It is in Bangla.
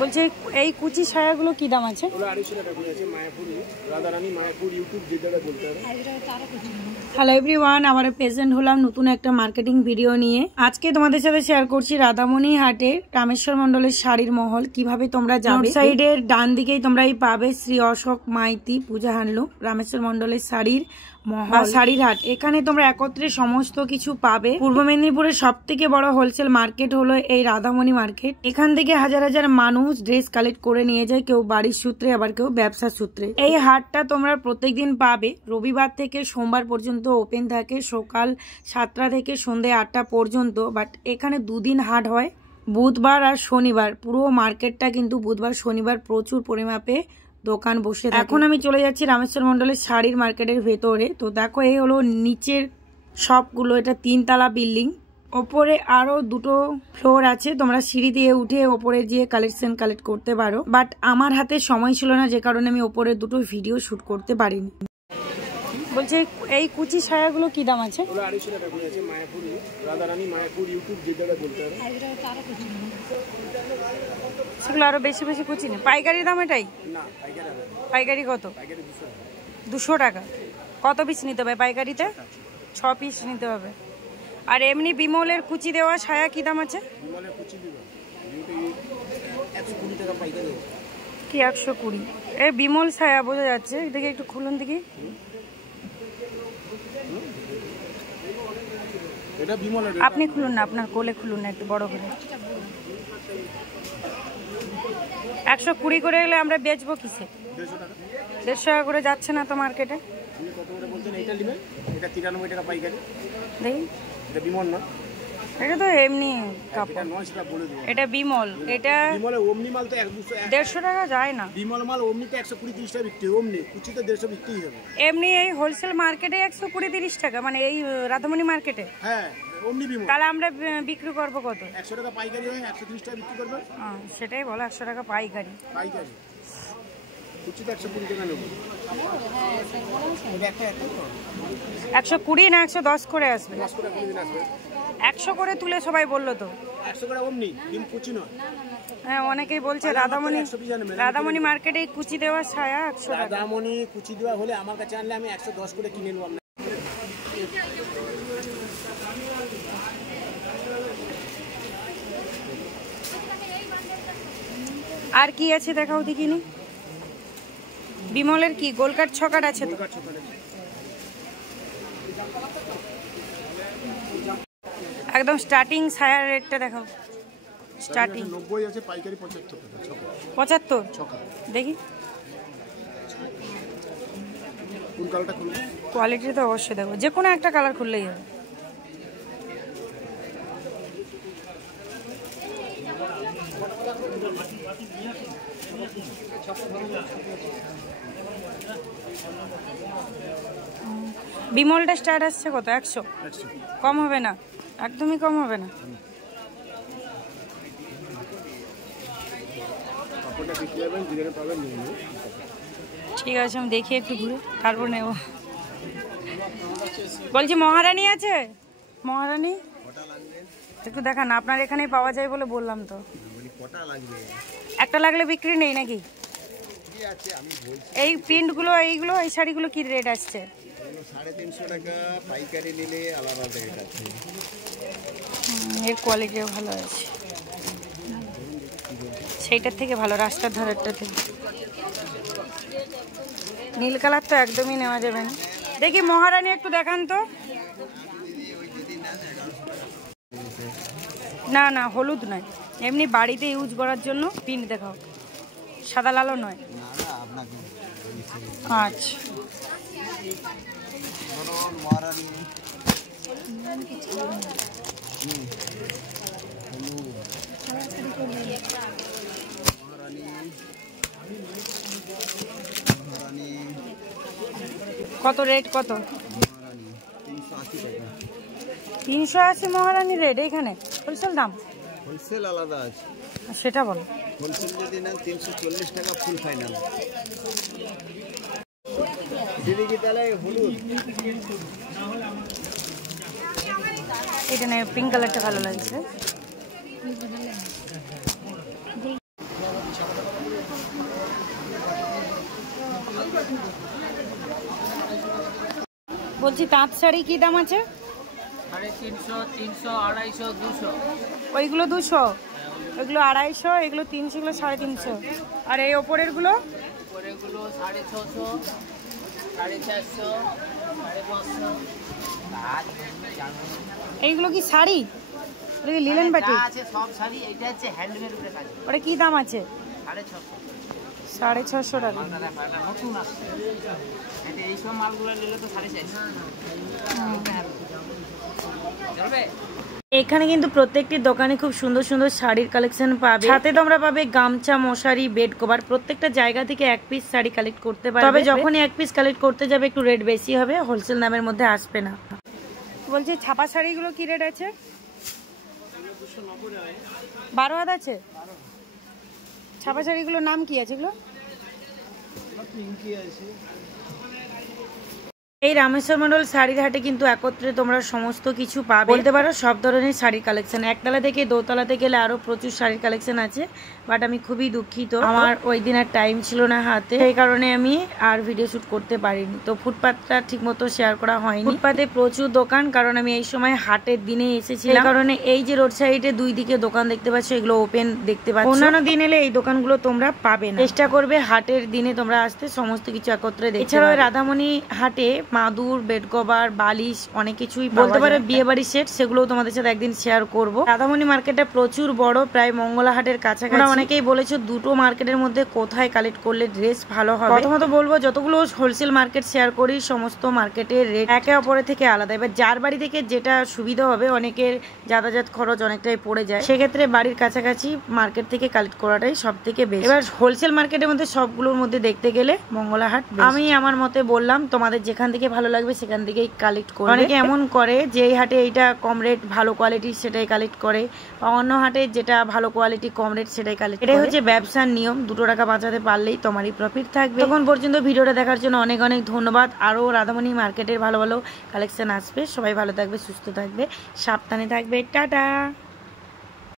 বলছে এই কুচি ছায়াগুলো কি দাম আছে? হ্যালো এভরিওয়ান, আবার প্রেজেন্ট হলাম নতুন একটা মার্কেটিং ভিডিও নিয়ে। আজকে তোমাদের সাথে শেয়ার করছি রাধামণি হাটে রামেশ্বর মন্ডলের শাড়ির মহল কিভাবে তোমরা যাবে। সাইডের ডান দিকেই তোমরা পাবে শ্রী অশোক মাইতি পূজা হ্যান্ডলুম রামেশ্বর মন্ডলের শাড়ির শাড়ির হাট। এখানে তোমরা একত্রে সমস্ত কিছু পাবে। পূর্ব মেদিনীপুরের সব থেকে বড় হোলসেল মার্কেট হলো এই রাধামণি মার্কেট। এখান থেকে হাজার হাজার মানুষ ড্রেস কালেক্ট করে নিয়ে যায়, কেউ বাড়ির সূত্রে আবার কেউ ব্যবসার সূত্রে। এই হাটটা তোমরা প্রত্যেকদিন পাবে। রবিবার থেকে সোমবার পর্যন্ত ওপেন থাকে, সকাল 7টা থেকে সন্ধ্যে 8টা পর্যন্ত। বাট এখানে দুদিন হাট হয়, বুধবার আর শনিবার। পুরো মার্কেটটা কিন্তু বুধবার শনিবার প্রচুর পরিমাপে দোকান বসে থাকে। এখন আমি চলে যাচ্ছি রামেশ্বর মন্ডলের শাড়ির মার্কেটের ভেতরে। তো দেখো এই হলো নিচের শপগুলো, এটা 3 তলা বিল্ডিং। ওপরে আরো 2টো ফ্লোর আছে, তোমরা সিঁড়ি দিয়ে উঠে ওপরে গিয়ে কালেক্ট করতে পারো। বাট আমার হাতে সময় ছিল না, যে কারণে আমি ওপরে 2টো ভিডিও শুট করতে পারিনি। বলছে এই কুচি ছায়াগুলো কি দাম আছে? সেগুলো আরো বেশি বেশি কুচি নেই, পাইকারি দাম এটাই? পাইকারি কত? 200 টাকা। কত পিস নিতে হবে পাইকারিতে? 6 পিস নিতে হবে। আর এমনি বিমলের কুচি দেওয়া ছায়া কি দাম আছে? কি 120? এই বিমল ছায়া বোঝা যাচ্ছে, দেখি একটু খুলুন দেখি। আপনি খুলুন না, আপনার কোলে খুলুন না, একটু বড় করে। 120 করে গেলে আমরা বেচবো কিসে? 150 টাকা করে যাচ্ছে না তো মার্কেটে। দেখি এটা তো এমনি কাপড়, এটা বিমল, এটা 150 টাকা যায় না। বিমল মাল অমনি তো 120-130 টাকা বিক্রি হয়, অমনি কুচিতে 150 বিক্রি হবে। এমনি এই হোলসেল মার্কেটে 120-130 টাকা, মানে এই রাধামণি মার্কেটে। হ্যাঁ অমনি বিমল। তাহলে আমরা বিক্রি করব কত? 100 টাকা পাইকারি হয়, 130 টাকা বিক্রি করবে। হ্যাঁ সেটাই বলো, 100 টাকা পাইকারি। পাইকারি কুচিতে 120 টাকা নেব। 120 না 110 করে আসবে? 10 করে দিন আসবে। 100 করে তুলে সবাই বললো তো। 100 করে অমনি ডিম কুচি নয়। হ্যাঁ অনেকেই বলছে রাধামণি মার্কেটে কুচি দেওয়া ছায়া 100 টাকা। রাধামণি কুচি দেওয়া হলে আমার কাছে আনলে আমি 110 করে কিনে নেব। আর কি আছে দেখাও দেখিনি। বিমলের কি গোলকাট ছকাট আছে তো? একদম স্টার্টিং ছায়ার রেটটা দেখাও। স্টার্টিং 90 আছে, পাইকারি 75 টাকা। 75 ছকা দেখি কোন কালারটা খুলবো। কোয়ালিটি তো অবশ্যই দেখো, যে কোনো একটা কালার খুললেই হবে। বিমলটা স্টার্ট আসছে কত? 100? কম হবে না, একদমই কম হবে না। ঠিক আছে আমি দেখি একটু ঘুরে, তারপর নেব। বলছি মহারানী আছে? মহারানী একটু দেখান, আপনার এখানেই পাওয়া যায় বলে বললাম তো। একটা লাগলে বিক্রি নেই নাকি? এই প্রিন্টগুলো, এইগুলো, এই শাড়িগুলো কি রেট আসছে? 350 টাকা পাইকারি নিলে আলাদা রেট আছে। এর কোয়ালিটিও ভালো আছে, সেইটার থেকে ভালো, রাস্তার ধারেরটা থেকে। নীল কালার তো একদমই নেওয়া যাবে না। দেখি মহারানী একটু দেখান তো। না না হলুদ নয়, এমনি বাড়িতে ইউজ করার জন্য প্রিন্ট দেখাও, সাদা লালও নয়। আচ্ছা কত রেট? কত? 380 মহারানী রেট এখানে? হোলসেল দাম? হোলসেল আলাদা আছে, সেটা বলো। হোলসেল যদি নেন 340 টাকা ফুল ফাইনাল। এটা না পিঙ্ক কালারটা ভালো লাগছে। বলছি তাঁত শাড়ি কি দাম আছে? 350, 300, 250, 200। ওইগুলো 200, ওইগুলো 250, এগুলো 300, এগুলো 350। আর এই ওপরের গুলো? ওপরেরগুলো 650, 450, 550। এইগুলো কি শাড়ি? ওটা কি লিলেন বাটি? আছে সব শাড়ি। এটা হচ্ছে হ্যান্ডমেড উপরে কাজ। ওটা কি দাম আছে? 650। 650 টাকা। নতুন আসছে। এইসব মালগুলো নিলে তো 450। এখানে কিন্তু প্রত্যেকটি দোকানে খুব সুন্দর সুন্দর শাড়ির কালেকশন পাবে। সাথে তোমরা পাবে গামছা, মশারি, বেড কভার। প্রত্যেকটা জায়গা থেকে এক পিস শাড়ি কালেক্ট করতে পারবে। তবে যখনই এক পিস কালেক্ট করতে যাবে একটু রেট বেশি হবে, হোলসেল দামের মধ্যে আসবে না। বলছি ছাপা শাড়িগুলো কি রেট আছে? 12 হাত আছে। ছাপা শাড়িগুলোর নাম কি আছে? এগুলো এই রামেশ্বর মন্ডল শাড়ির হাটে কিন্তু একত্রে তোমরা সমস্ত কিছু পাবে, বলতে পারো সব ধরনের শাড়ির কালেকশন। একতলা থেকে দোতলাতে গেলে আরো প্রচুর শাড়ির কালেকশন আছে, বাট আমি খুবই দুঃখিত আমার ওই দিন আর টাইম ছিল না হাতে, সেই কারণে আমি আর ভিডিও শুট করতে পারিনি। তো ফুটপাথটা ঠিক মতো শেয়ার করা হয়নি। ফুটপাথে প্রচুর দোকান, কারণ আমি এই সময় হাটের দিনে এসেছিলাম, এই কারণে এই যে রোড সাইডে দুই দিকে দোকান দেখতে পাচ্ছ, এগুলো ওপেন দেখতে পাচ্ছ। অন্যান্য দিন এলে এই দোকানগুলো তোমরা পাবে না। চেষ্টা করবে হাটের দিনে তোমরা আসতে, সমস্ত কিছু একত্রে দেখতে। এছাড়াও রাধামণি হাটে মাদুর, বেড কভার, বালিশ অনেক কিছুই বলতে পারে, বিয়ে বাড়ির সেট, সেগুলো তোমাদের সাথে একদিন শেয়ার করব। রাধামণি মার্কেটটা প্রচুর বড়, প্রায় মঙ্গলা হাটের কাছাকাছি। অনেকেই বলেছো দুটো মার্কেটের মধ্যে কোথায় কালেক্ট করলে ড্রেস ভালো হবে। প্রথমত বলবো যতগুলো হোলসেল মার্কেট শেয়ার করি সমস্ত মার্কেটের রেট একে অপরের থেকে আলাদা। এবার যার বাড়ি থেকে যেটা সুবিধা হবে, অনেকের যাতায়াত খরচ অনেকটাই পড়ে যায়, সেক্ষেত্রে বাড়ির কাছাকাছি মার্কেট থেকে কালেক্ট করাটাই সব থেকে বেশি। এবার হোলসেল মার্কেটের মধ্যে সবগুলোর মধ্যে দেখতে গেলে মঙ্গলা হাট। আমি আমার মতে বললাম, তোমাদের যেখান থেকে ভালো লাগবে সেখান থেকেই কালেক্ট করবে। অনেকে এমন করে যে এই হাটে এইটা কম রেট ভালো কোয়ালিটি সেটাই কালেক্ট করে, বা অন্য হাটে যেটা ভালো কোয়ালিটি কম রেট সেটাই কালেক্ট করে। এটাই হচ্ছে ব্যবসার নিয়ম। 2 টাকা বাঁচাতে পারলেই তোমারই প্রফিট থাকবে। তখন পর্যন্ত ভিডিওটা দেখার জন্য অনেক অনেক ধন্যবাদ। আরো রাধামণি মার্কেটের ভালো ভালো কালেকশন আসবে। সবাই ভালো থাকবে, সুস্থ থাকবে, সাবধানে থাকবে। টাটা।